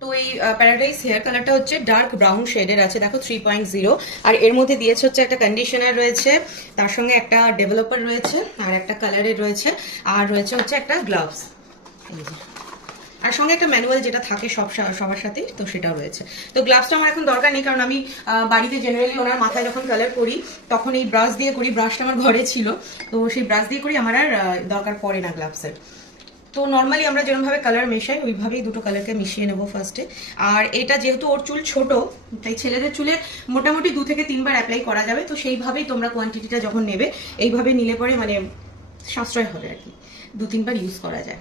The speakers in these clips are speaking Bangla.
তো এই প্যারাডাইস হেয়ার কালারটা হচ্ছে ডার্ক ব্রাউন শেডের আছে, দেখো থ্রি পয়েন্ট জিরো আর এর মধ্যে দিয়েছে হচ্ছে একটা কন্ডিশনার রয়েছে, তার সঙ্গে একটা ডেভেলপার রয়েছে, আর একটা কালারের রয়েছে, আর রয়েছে হচ্ছে একটা গ্লাভস আর সঙ্গে একটা ম্যানুয়াল যেটা থাকে সব সবার সাথেই তো সেটাও রয়েছে। তো গ্লাভসটা আমার এখন দরকার নেই, কারণ আমি বাড়িতে জেনারেলি ওনার মাথায় যখন কালার করি, তখন এই ব্রাশ দিয়ে করি ব্রাশটা আমার ঘরে ছিল, তো সেই ব্রাশ দিয়ে করি, আমার আর দরকার পড়ে না গ্লাভসের তো নর্মালি আমরা যেরকমভাবে কালার মেশাই, ওইভাবেই দুটো কালারকে মিশিয়ে নেব ফার্স্টে আর এটা যেহেতু ওর চুল ছোট, তাই ছেলেদের চুলে মোটামুটি দু থেকে তিনবার অ্যাপ্লাই করা যাবে। তো সেইভাবেই তোমরা কোয়ান্টিটিটা যখন নেবে, এইভাবে নিলে পরে মানে সাশ্রয় হবে আর কি। দু তিনবার ইউজ করা যায়।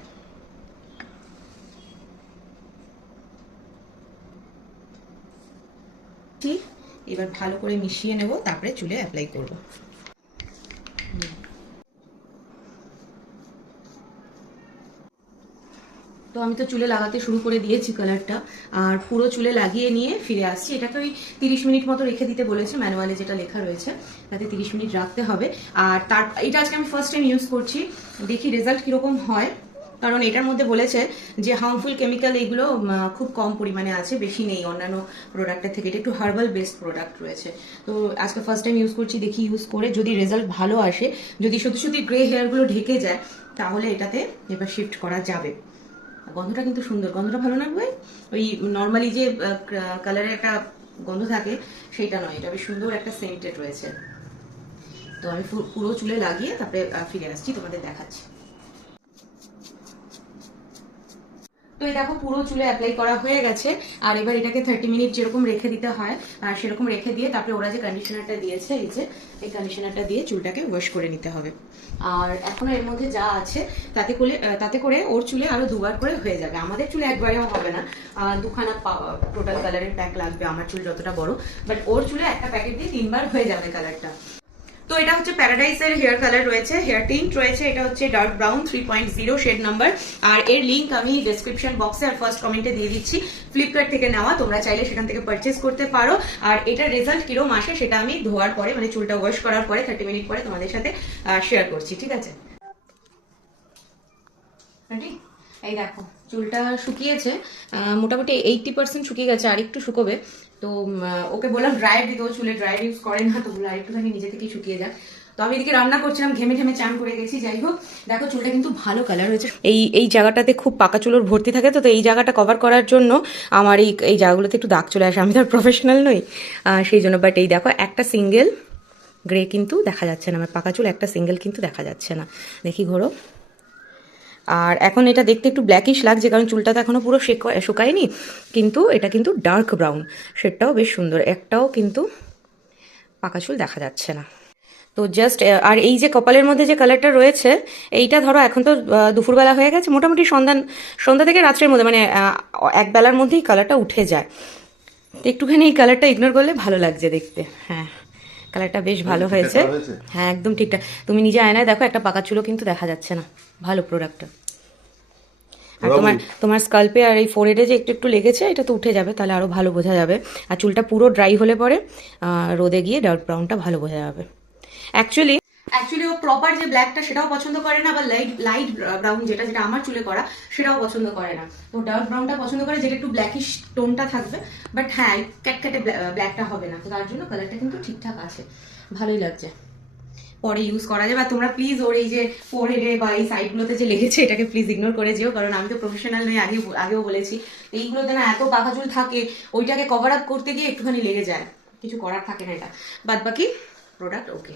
এবার ভালো করে মিশিয়ে নেব, তারপরে চুলে অ্যাপ্লাই করব। তো আমি তো চুলে লাগাতে শুরু করে দিয়েছি কালারটা আর পুরো চুলে লাগিয়ে নিয়ে ফিরে আসছি। এটাকে ওই তিরিশ মিনিট মতো রেখে দিতে বলেছে ম্যানুয়ালে যেটা লেখা রয়েছে। তাতে তিরিশ মিনিট রাখতে হবে। আর তার, এটা আজকে আমি ফার্স্ট টাইম ইউজ করছি। দেখি রেজাল্ট কীরকম হয়। কারণ এটার মধ্যে বলেছে যে হার্মফুল কেমিক্যাল এইগুলো খুব কম পরিমাণে আছে, বেশি নেই অন্যান্য প্রোডাক্টের থেকে। এটা একটু হার্বাল বেসড প্রোডাক্ট রয়েছে। তো আজকে ফার্স্ট টাইম ইউজ করছি, দেখি ইউজ করে যদি রেজাল্ট ভালো আসে, যদি সত্যি সত্যি গ্রে হেয়ারগুলো ঢেকে যায়, তাহলে এটাতে এবার শিফট করা যাবে। গন্ধটা কিন্তু সুন্দর, গন্ধটা ভালো লাগবে ওই নর্মালি যে কালারের একটা গন্ধ থাকে, সেইটা নয়, এটা বেশ সুন্দর একটা সেন্টেড রয়েছে। তো আমি পুরো চুলে লাগিয়ে তারপরে ফিরে আসছি, তোমাদের দেখাচ্ছি। তো এই দেখো পুরো চুলে অ্যাপ্লাই করা হয়ে গেছে। আর এবার এটাকে থার্টি মিনিট যেরকম রেখে দিতে হয় সেরকম রেখে দিয়ে তারপরে ওরা যে কন্ডিশনারটা দিয়েছে, এই যে, এই কন্ডিশনারটা দিয়ে চুলটাকে ওয়াশ করে নিতে হবে। আর এখন এর মধ্যে যা আছে, তাতে করে তাতে করে ওর চুলে আরও দুবার করে হয়ে যাবে। আমাদের চুলে একবারেও হবে না। দুখানা টোটাল কালারের প্যাক লাগবে, আমার চুল যতটা বড়। বাট ওর চুলে একটা প্যাকেট দিয়ে তিনবার হয়ে যাবে কালারটা তো এটা হচ্ছে প্যারাডাইসের হেয়ার কালার রয়েছে, হেয়ার টিন্ট রয়েছে, এটা হচ্ছে dark brown three point zero shade number আর এর লিঙ্ক আমি ডেসক্রিপশন বক্সে আর ফার্স্ট কমেন্টে দিয়ে দিচ্ছি। ফ্লিপকার্ট থেকে নেওয়া, তোমরা চাইলে সেখান থেকে পারচেস করতে পারো। আর এটার রেজাল্ট কিরম আসে সেটা আমি ধোয়ার পরে মানে চুলটা ওয়াশ করার পরে থার্টি মিনিট পরে তোমাদের সাথে শেয়ার করছি, ঠিক আছে? Ready? এই দেখো, চুলটা শুকিয়েছে মোটামুটি এইটটি পার্সেন্ট শুকিয়ে গেছে আর একটু শুকোবে। তো ওকে বললাম ড্রায়ার দিতে, ও চুলে ড্রায়ার ইউজ করে না, তো বলে আরেকটুখানি নিজে থেকেই শুকিয়ে যায় তো আমি এদিকে রান্না করছিলাম, ঘেমে ঘেমে চান করে গেছি, যাই হোক। দেখো, চুলটা কিন্তু ভালো কালার হয়েছে। এই এই জায়গাটাতে খুব পাকা চুলোর ভর্তি থাকে তো তো এই জায়গাটা কভার করার জন্য আমার এই এই জায়গাগুলোতে একটু দাগ চলে আসে, আমি তো আর প্রফেশনাল নই। সেই জন্য বাট এই দেখো, একটা সিঙ্গেল গ্রে কিন্তু দেখা যাচ্ছে না, আমার পাকা চুল, একটা সিঙ্গেল কিন্তু দেখা যাচ্ছে না। দেখি ঘোরো। আর এখন এটা দেখতে একটু ব্ল্যাকিশ লাগছে, কারণ চুলটা তো এখনও পুরো শেক- শুকায়নি, কিন্তু এটা কিন্তু ডার্ক ব্রাউন সেটাও বেশ সুন্দর, একটাও কিন্তু পাকা চুল দেখা যাচ্ছে না। তো জাস্ট আর এই যে কপালের মধ্যে যে কালারটা রয়েছে, এইটা ধরো এখন তো দুপুরবেলা হয়ে গেছে, মোটামুটি সন্ধ্যা সন্ধ্যা থেকে রাত্রের মধ্যে মানে এক বেলার মধ্যেই কালারটা উঠে যায়। তো একটুখানি এই কালারটা ইগনোর করলে ভালো লাগছে দেখতে হ্যাঁ। কালারটা বেশ ভালো হয়েছে। হ্যাঁ একদম ঠিকঠাক তুমি নিজে আয়নায় দেখো একটা পাকা চুলো কিন্তু দেখা যাচ্ছে না। ভালো প্রোডাক্টটা আর তোমার তোমার স্কাল্পে আর এই ফোরেডে যে একটু একটু লেগেছে এটা তো উঠে যাবে তাহলে আরও ভালো বোঝা যাবে। আর চুলটা পুরো ড্রাই হলে পরে রোদে গিয়ে ডার্ক ব্রাউনটা ভালো বোঝা যাবে। অ্যাকচুয়ালি অ্যাকচুয়ালি ও প্রপার যে ব্ল্যাকটা সেটাও পছন্দ করে না, বা লাইট লাইট ব্রাউন যেটা যেটা আমার চুলে করা, সেটাও পছন্দ করে না। তো ডার্ক ব্রাউনটা পছন্দ করে, যেটা একটু ব্ল্যাকিশ টোনটা থাকবে বাট হ্যাঁ ক্যাটক্যাটে ব্ল্যাকটা হবে না। তো তার জন্য কালারটা কিন্তু ঠিকঠাক আছে। ভালোই লাগছে। পরে ইউজ করা যাবে। আর তোমরা প্লিজ ওর এই যে ফোরহেডে বা এই সাইডগুলোতে যে লেগেছে, এটাকে প্লিজ ইগনোর করে যেও, কারণ আমি তো প্রফেশনাল নই আগে আগেও বলেছি। এইগুলোতে না এত পাকা চুল থাকে, ওইটাকে কভার আপ করতে গিয়ে একটুখানি লেগে যায়। কিছু করার থাকে না এটা। বাদ বাকি প্রোডাক্ট ওকে